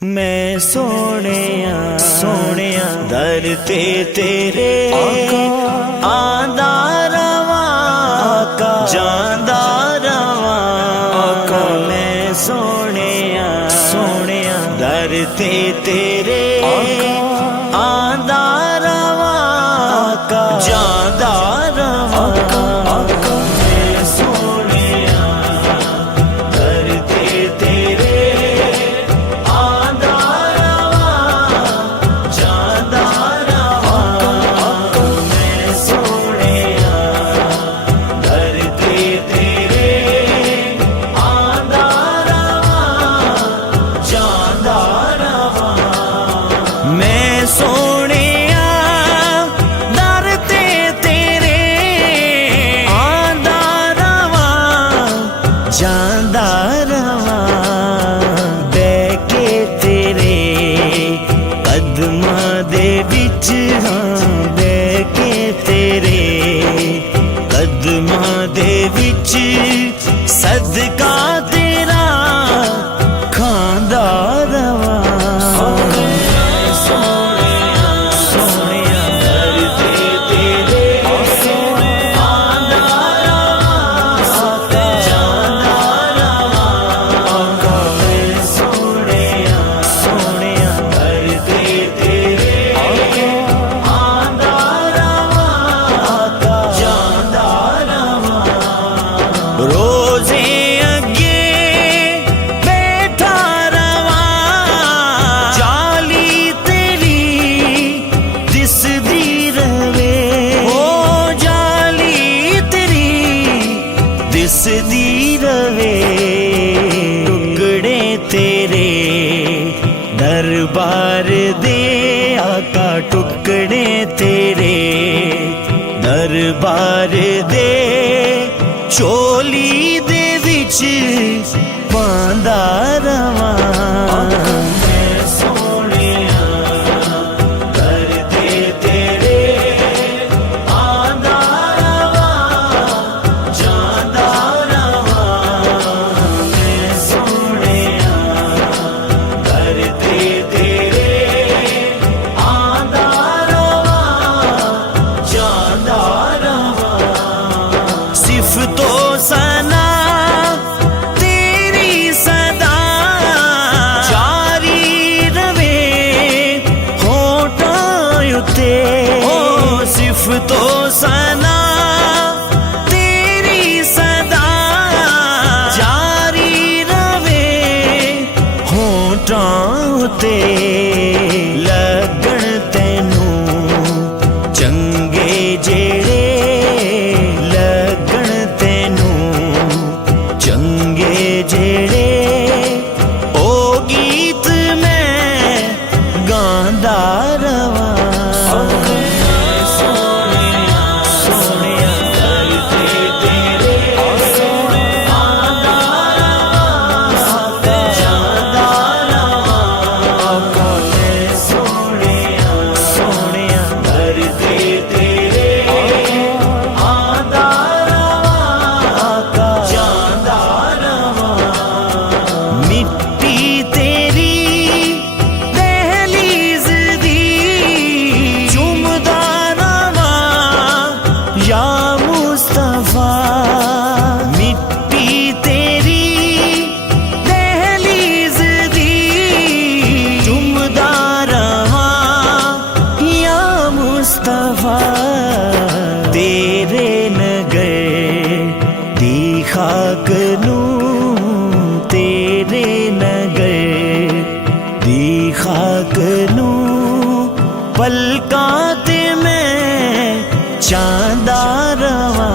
मैं सोनिया सोनिया दर ते तेरे आंदा रवा जांदा रवा मैं सोनिया सोनिया दर ते तेरे आंदा रवा जांदा रवा मैं सोनिया दर ते तेरे जांदा रवा बैठ के तेरे कदमां दे विच हां बैठ के तेरे कदमां दे विच सदका तेरा खांदा रवा रोजे अगे बैठा रवा जाली तेरी दिसदी रवे ओ जाली तेरी दिसदी रवे टुकड़े तेरे दरबार दे आका टुकड़े तेरे दरबार दे चोली दे विच पांदा रवा मैं सोनिया दर ते तेरे आंदा रवा जांदा रवा मैं सोनिया दर ते तेरे आंदा रवा जांदा रवा सिफतो सना तेरी सदा जारी रवे होठां उत्ते ओ सिफतो सना तेरी सदा जारी रवे होठां उत्ते लगण तैनू चंगे जेड़े चंगे जेड़े ओ गीत मैं गांदा रवा तेरे नगर दी खाक नू तेरे नगर दी खाक नू पलकां ते मैं चांदा रवा।